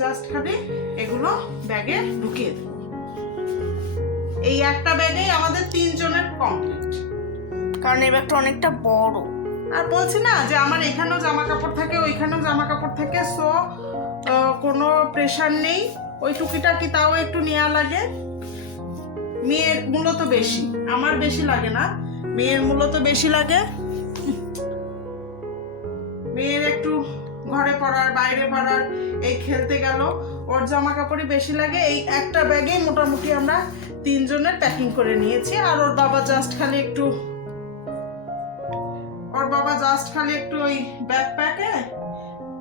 Just খালি এগুলো ব্যাগে ঢুকিয়ে দেব। এই একটা ব্যাগেই আমাদের 3 জনের কমপ্লিট, কারণ এই ব্যাগটা অনেকটা বড়। আর বলছি না যে আমার এখানেও জামা কাপড় থাকে, ওইখানেও জামা কাপড় থাকে, সো কোনো প্রেশার নেই। ওই টুকিটাকি তাও একটু নেওয়া লাগে। মেয়ের মূলত বেশি, আমার বেশি লাগে না, মেয়ের মূলত বেশি লাগে। মেয়ের একটু ঘরে পড়ার বাইরে পড়ার এই খেলতে গেল ওর জামা কাপড়ই বেশি লাগে। এই একটা ব্যাগেই মোটামুটি আমরা 3 জনের প্যাকিং করে নিয়েছি। আর ওর বাবা জাস্ট খালি একটু ওই ব্যাকপ্যাকে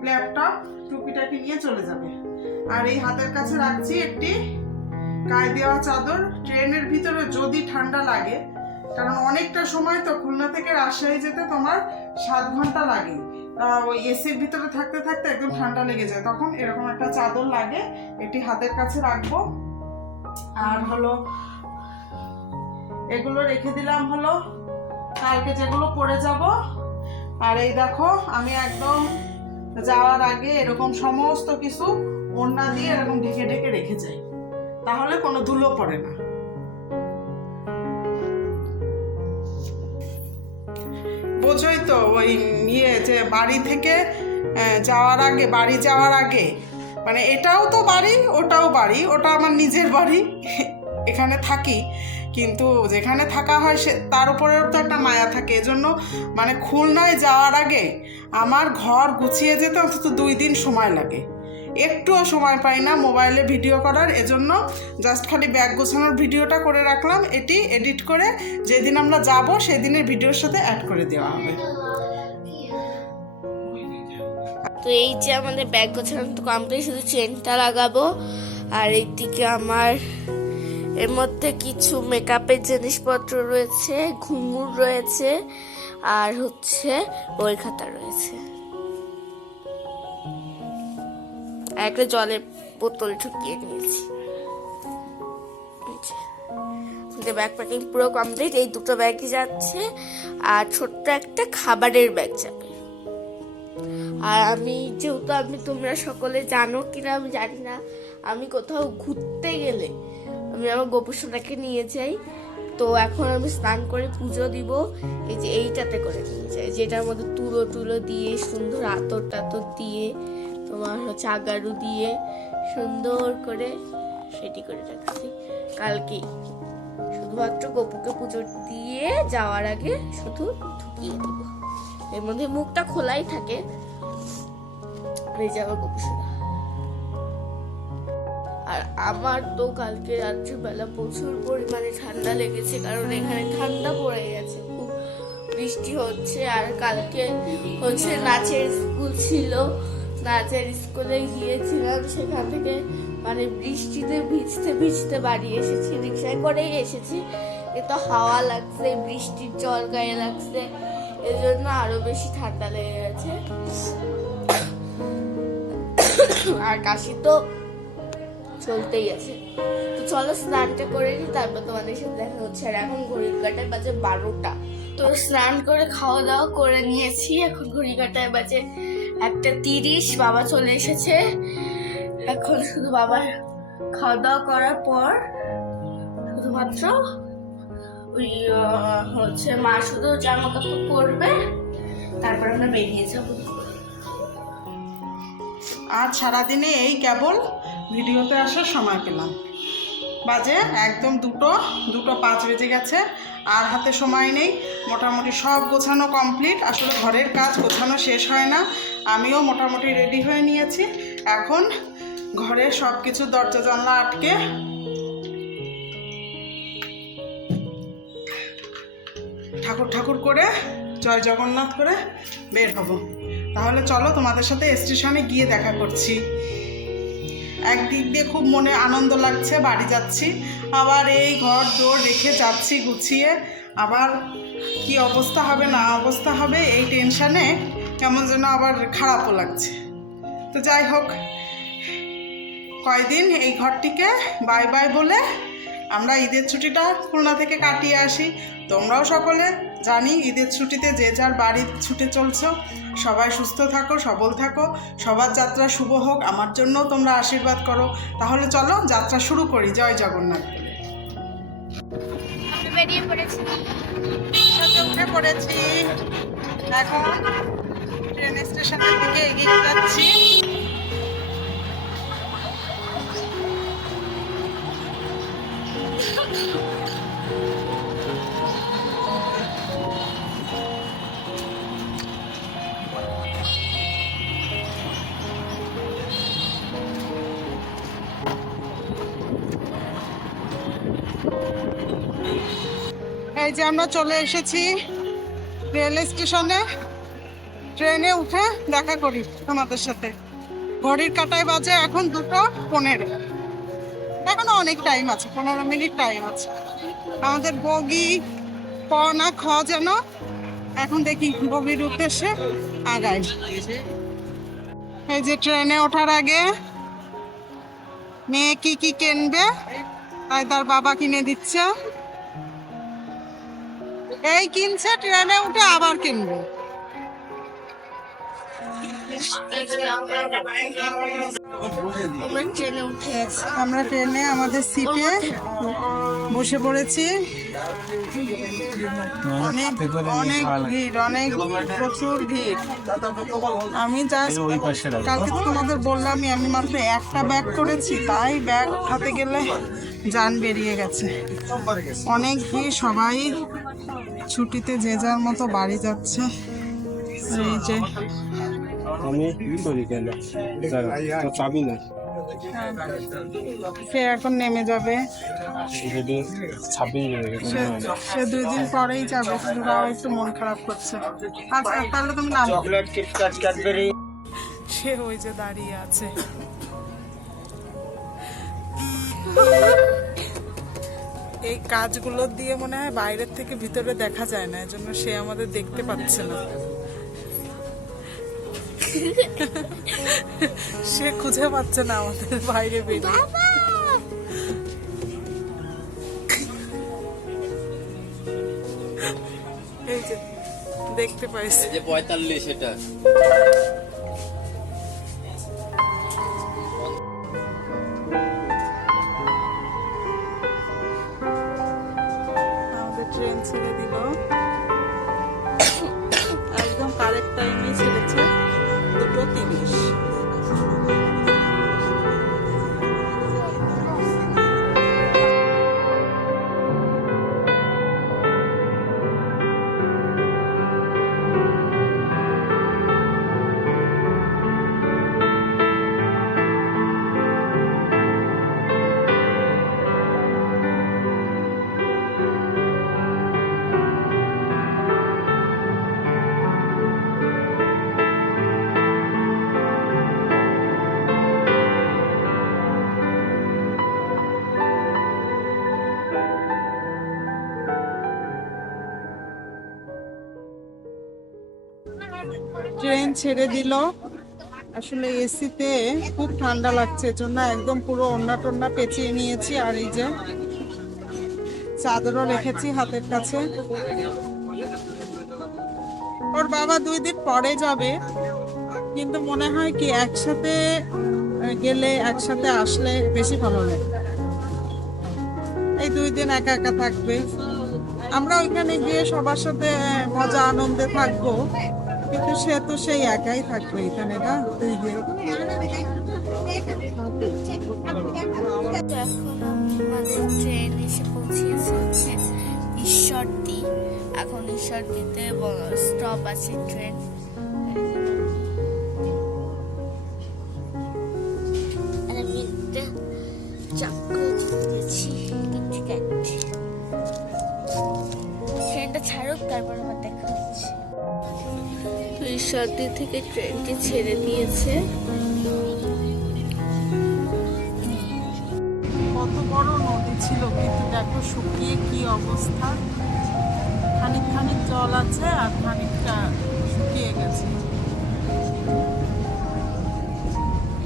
ল্যাপটপ টুপিটাকি নিয়ে চলে যাবে। আর এই হাতের কাছে রাখছি একটি গায়ে দেওয়া চাদর। ট্রেনের ভিতরে যদি ঠান্ডা লাগে, কারণ অনেকটা সময় তো খুলনা থেকে রাজশাহী যেতে তোমার 7 ঘন্টা লাগে, ওই এসির ভিতরে থাকতে থাকতে একদম ঠান্ডা লেগে যায়, তখন এরকম একটা চাদর লাগে, এটি হাতের কাছে রাখবো। আর হলো এগুলো রেখে দিলাম হলো কালকে যেগুলো পরে যাব। আর এই দেখো আমি একদম যাওয়ার আগে এরকম সমস্ত কিছু ওড়না দিয়ে এরকম ঢেকে ঢেকে রেখে যাই, তাহলে কোনো ধুলো পড়ে না। বোঝোই তো ওই যে বাড়ি থেকে বাড়ি যাওয়ার আগে মানে এটাও তো বাড়ি, ওটাও বাড়ি, ওটা আমার নিজের বাড়ি, এখানে থাকি, কিন্তু যেখানে থাকা হয় সে তার উপরেও তো একটা মায়া থাকে। এজন্য মানে খুলনায় যাওয়ার আগে আমার ঘর গুছিয়ে যেতে অন্তত 2 দিন সময় লাগে, একটুও সময় পাই না মোবাইলে ভিডিও করার। এজন্য জাস্ট খালি ব্যাগ গোছানোর ভিডিওটা করে রাখলাম, এটি এডিট করে যেদিন আমরা যাব সেদিনের ভিডিওর সাথে অ্যাড করে দেওয়া হবে। তো এই যে আমাদের ব্যাগ গোছানো তো কমপ্লিট, শুধু চেনটা লাগাবো। আর এইদিকে আমার এর মধ্যে কিছু মেকআপের জিনিসপত্র রয়েছে, ঘুঙুর রয়েছে, আর হচ্ছে বই খাতা রয়েছে, একটা জলের বোতল ঢুকিয়ে নিয়েছি। ব্যাগ প্যাকিং পুরো কমপ্লিট। এই দুটো ব্যাগই যাচ্ছে, আর ছোট্ট একটা খাবারের ব্যাগ যাবে। আর যেহেতু তোমরা সকলে জানো কিনা আমি জানি না, আমি কোথাও ঘুরতে গেলে আমি আমার গোপুসোনাকে নিয়ে যাই। তো এখন আমি স্নান করে পুজো দিব, এই যে এইটাতে করে নিয়ে যাই, যেটার মধ্যে তুলো দিয়ে সুন্দর আতর টাতর দিয়ে তোমার হচ্ছে আগারু দিয়ে সুন্দর করে সেটি করে রাখছি। কালকেই শুধুমাত্র গপুকে পুজো দিয়ে যাওয়ার আগে শুধু ঢুকিয়ে দিব। এর মধ্যে মুখটা খোলাই থাকে। এই যে আমার গপুসোনা। আর আমার তো কালকে রাত্রিবেলা প্রচুর পরিমাণে ঠান্ডা লেগেছে, কারণ এখানে ঠান্ডা পড়ে গেছে, খুব বৃষ্টি হচ্ছে। আর কালকে হচ্ছে নাচের স্কুল ছিল, নাচের স্কুলে গিয়েছিলাম, সেখান থেকে মানে বৃষ্টিতে ভিজতে ভিজতে বাড়ি এসেছি, রিক্সায় করেই এসেছি, কিন্তু হাওয়া লাগছে, বৃষ্টির জল গায়ে লাগছে, এজন্য আরো বেশি ঠান্ডা লেগে গেছে। আর কাশি তো চলতেই আছে। তো চলো স্নানটা করে নিই, তারপর তোমাদের সাথে দেখা হচ্ছে। আর এখন ঘড়ির কাঁটায় বাজে 12টা। তো স্নান করে খাওয়া দাওয়া করে নিয়েছি, এখন ঘড়ির কাঁটায় বাজে 1:30। বাবা চলে এসেছে, এখন শুধু বাবার খাওয়া দাওয়া করার পর শুধুমাত্র ওই হচ্ছে মা শুধু জামা কাপড় পরবে, তারপর আমরা বেরিয়ে যাবো। আর সারাদিনে এই কেবল ভিডিওতে আসার সময় পেলাম, বাজে একদম 2:05 বেজে গেছে, আর হাতে সময় নেই। মোটামুটি সব গোছানো কমপ্লিট, আসলে ঘরের কাজ গোছানো শেষ হয় না। আমিও মোটামুটি রেডি হয়ে নিয়েছি, এখন ঘরের সব কিছু দরজা জানলা আটকে ঠাকুর করে জয় জগন্নাথ করে বের হব। তাহলে চলো তোমাদের সাথে স্টেশনে গিয়ে দেখা করছি। একদিক দিয়ে খুব মনে আনন্দ লাগছে, বাড়ি যাচ্ছি, আবার এই ঘর দৌড় রেখে যাচ্ছি গুছিয়ে, আবার কি অবস্থা হবে না অবস্থা হবে এই টেনশানে কেমন যেন আবার খারাপও লাগছে। তো যাই হোক, কয়দিন এই ঘরটিকে বাই বাই বলে আমরা ঈদের ছুটিটা খুলনা থেকে কাটিয়ে আসি। তোমরাও সকলে জানি ঈদের ছুটিতে যে যার বাড়ি ছুটে চলছো, সবাই সুস্থ থাকো, সবল থাকো, সবার যাত্রা শুভ হোক, আমার জন্যও তোমরা আশীর্বাদ করো। তাহলে চলো যাত্রা শুরু করি। জয় জগন্নাথ বলে। বেরিয়ে পড়েছি, উঠে পড়েছি, এখন ট্রেন স্টেশনের দিকে এগিয়ে যাচ্ছি। এই যে আমরা চলে এসেছি রেল স্টেশনে। ট্রেনে উঠে দেখা করি তোমাদের সাথে। ঘড়ির কাঁটায় বাজে এখন 2:15। এখনো অনেক টাইম আছে, 15 মিনিট টাইম আছে। আমাদের বগি ক না খ যেন, এখন দেখি বগির উদ্দেশ্যে আগাই। এই যে ট্রেনে ওঠার আগে মেয়ে কি কি কিনবে তাই তার বাবা কিনে দিচ্ছে। এই কিনছে, ট্রেনে উঠে আবার কিনবে। আমরা ট্রেনে আমাদের সিটে বসে পড়েছি। অনেক অনেক ভিড়, অনেক প্রচুর ভিড়। আমি জাস্ট কালকে তো তোমাদের বললামই, আমি মাত্র একটা ব্যাগ করেছি, তাই ব্যাগ হাতে গেলে জান বেরিয়ে গেছে। অনেক ভিড়, সবাই ছুটিতে যে যার মতো বাড়ি যাচ্ছে। এই যে আমি কি করি কেন তো চাবি না, সে এখন নেমে যাবে। 26 সে 2 দিন পরেই যাবে, কিন্তু তাও একটু মন খারাপ করছে। আচ্ছা তাহলে তুমি নাম। Chocolate, KitKat, Cadbury. সে ওই যে দাঁড়িয়ে আছে। এই কাজগুলো দিয়ে মনে হয় বাইরের থেকে ভিতরে দেখা যায় না, এজন্য সে আমাদের দেখতে পাচ্ছে না। সে খুঁজে পাচ্ছে না আমাদের বাইরে বেরিয়ে। এই যে দেখতে পাইছে, 45 এটা। আমাদের ট্রেন ছেড়ে দিল, একদম কারেক্ট টাইমে ছেড়েছে, 2:30। ট্রেন ছেড়ে দিল। আসলে এসিতে খুব ঠান্ডা লাগছে, জন্য একদম পুরো ওড়না টোন্না পেঁচিয়ে নিয়েছি। আর এই যে চাদরও রেখেছি হাতের কাছে। ওর বাবা 2 দিন পরে যাবে, কিন্তু মনে হয় কি একসাথে গেলে, একসাথে আসলে বেশি ভালো লাগে। এই 2 দিন একা একা থাকবে, আমরা ওইখানে গিয়ে সবার সাথে মজা আনন্দে থাকবো, কিন্তু সে তো সেই একাই থাকবে এখানে না 2 দিন। এখন আমাদের ট্রেন এসে পৌঁছেছে হচ্ছে ঈশ্বরদী। এখন ঈশ্বরদীতে স্টপ আছে ট্রেন। আর আমি একটা চকলেট দিয়েছি, ট্রেনটা ছাড়ুক তারপর আমার দেখা হচ্ছে। ঈশ্বরদী থেকে ট্রেনটি ছেড়ে দিয়েছে। কত বড় নদী ছিল, কিন্তু দেখো শুকিয়ে কি অবস্থা। খানিক খানিক জল আছে আর খানিকটা শুকিয়ে গেছে।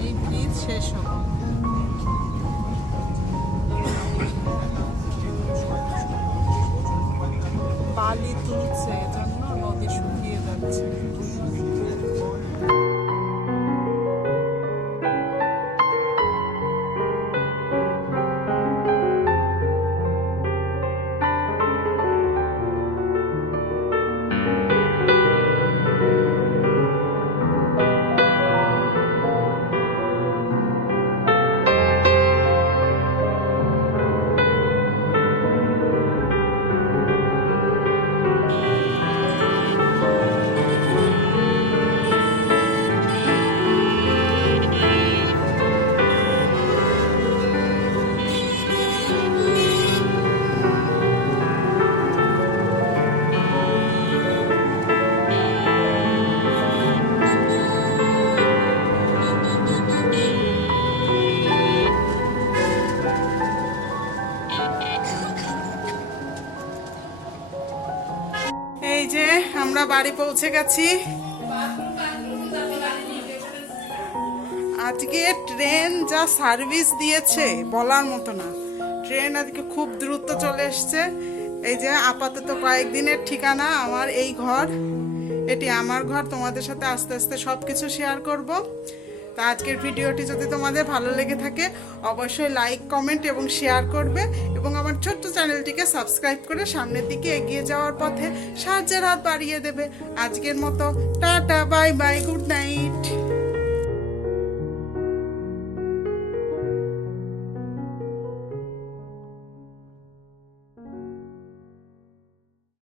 এই ব্রিজ শেষ হলো। বালি তুলছে। আমরা বাড়ি পৌঁছে গেছি। আজকে ট্রেন যা সার্ভিস দিয়েছে বলার মতো না, ট্রেন আজকে খুব দ্রুত চলে এসছে। এই যে আপাতত কয়েকদিনের ঠিকানা আমার এই ঘর, এটি আমার ঘর। তোমাদের সাথে আস্তে আস্তে সব কিছু শেয়ার করব। তা আজকের ভিডিওটি যদি তোমাদের ভালো লেগে থাকে অবশ্যই লাইক, কমেন্ট এবং শেয়ার করবে, এবং আমার ছোট্ট চ্যানেলটিকে সাবস্ক্রাইব করে সামনের দিকে এগিয়ে যাওয়ার পথে সাহায্যের হাত বাড়িয়ে দেবে। আজকের মতো tata, bye bye, good night.